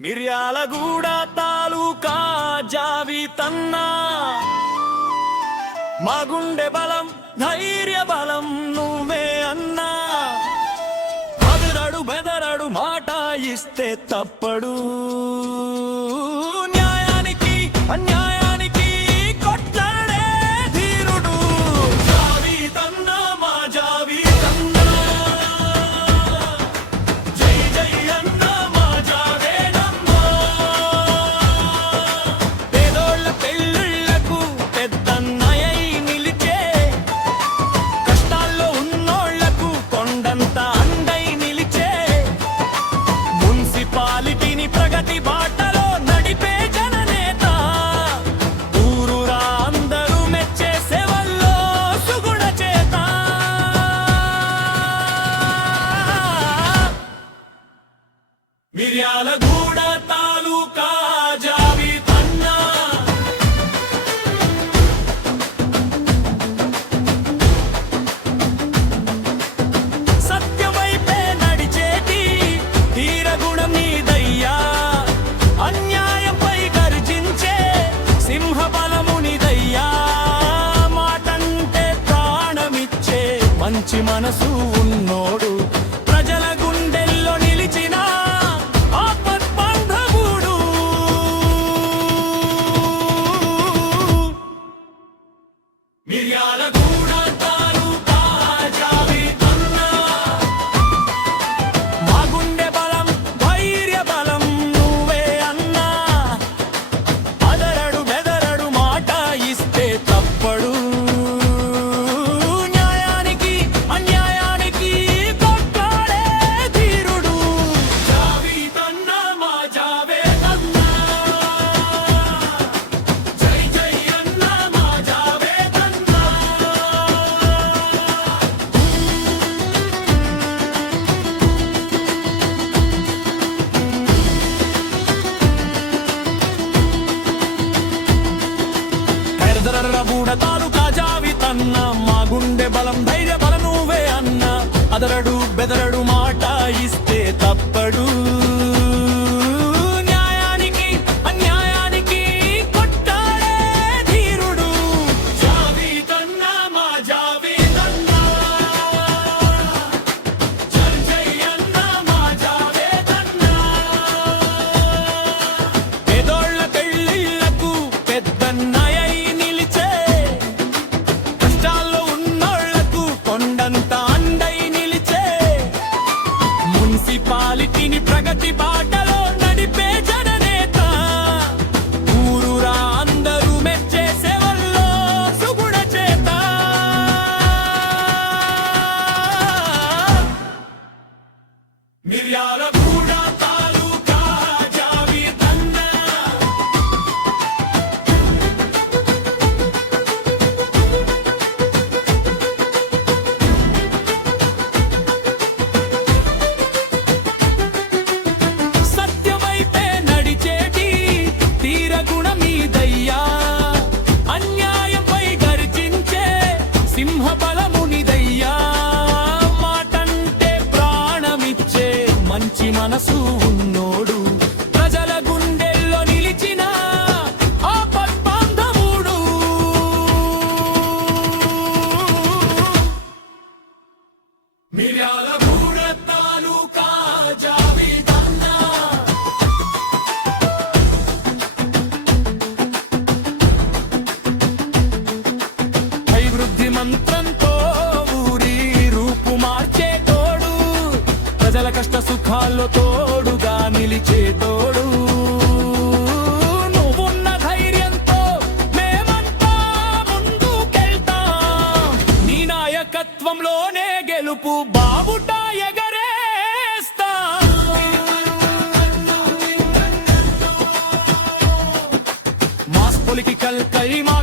మిర్యాలగూడ తాలూకా జావితన్నా మా గుండె బలం ధైర్య బలం నువ్వే అన్నా అదరడు బెదరడు మాట ఇస్తే తప్పడు న్యాయానికి అన్యాయానికి కొట్లాడే ధీరుడు జావితన్నా మా జావితన్నా జై జై అన్నా మా జావేనమ్మా పేదోళ్ళ పెళ్ళిళ్ళకు పెద్దన్నయ్యై నిలిచే కష్టాల్లో ఉన్నోళ్లకు కొండంత అండై నిలిచే మున్సిపాలిటీని ప్రగతి బాటలో నడిపే జననేత ఊరూరా అందరూ మెచ్చే సేవల్లో సుగుణ చేత మిర్యాలగూడ తాలూకా జావితన్నా సత్యమైపే నడిచేటి తీరగుణం నీదయ్యా అన్యాయంపై గర్జించే సింహబలము నీదయ్యా మాటంటే ప్రాణమిచ్చే మంచి మనసు ఉన్నోడు ప్రజల గుండెల్లో నిలిచిన ఆపద్బాంధవుడు మిర్యాలగూడ తాలూకా జావితన్నా మా గుండె బలం ధైర్య బలం నువ్వే అన్నా అదరడు బెదరడు మాట ఇస్తే తప్పడు న్యాయానికి అన్యాయానికి కొట్లాడే ధీరుడు జావితన్నా మా జావేదన్నా జై జై అన్నా మా జావేదన్నా ఎర్రబూడ తాలూకా జావితన్నా మా గుండె బలం ధైర్య బలం నువ్వే అన్నా అదరడు బెదరడు మాట ఇస్తే తప్పడు న్యాయానికి అన్యాయానికి కొట్టాడే ధీరుడు జావితన్నా మా జావితన్నా జై జై అన్నా మా జావేదన్నా పేదోళ్ళ పెళ్ళిళ్ళకు పెద్దన్నయ్యై నిలిచే కష్టాల్లో ఉన్నోళ్లకు కొండంత అండై నిలిచే మున్సిపాలిటీని ప్రగతి బాటలో నడిపే జననేత ఊరూరా అందరూ మెచ్చే సేవల్లో సుగుణ చేత మిర్యాలగూడ తాలూకా జావితన్నా సత్యమైపే నడిచేటి తీరగుణం నీదయ్యా అన్యాయంపై గర్జించే సింహబలము నీదయ్యా మాటంటే ప్రాణమిచ్చే మంచి మనసు ఉన్నోడు ప్రజల గుండెల్లో నిలిచిన ఆపద్బాంధవుడు మిర్యాలగూడ తాలూకా జావితన్నా అభివృద్ధి మంత్రంతో ఊరి రూపు మార్చేటోడు ప్రజల కష్ట సుఖాల్లో తోడుగా నిలిచేటోడు నువ్వున్న ధైర్యంతో మేమంతా ముందుకెళ్తాం నీ నాయకత్వంలోనే గెలుపు బావుట ఎగరేస్తా మాస్ పొలిటికల్ కైమా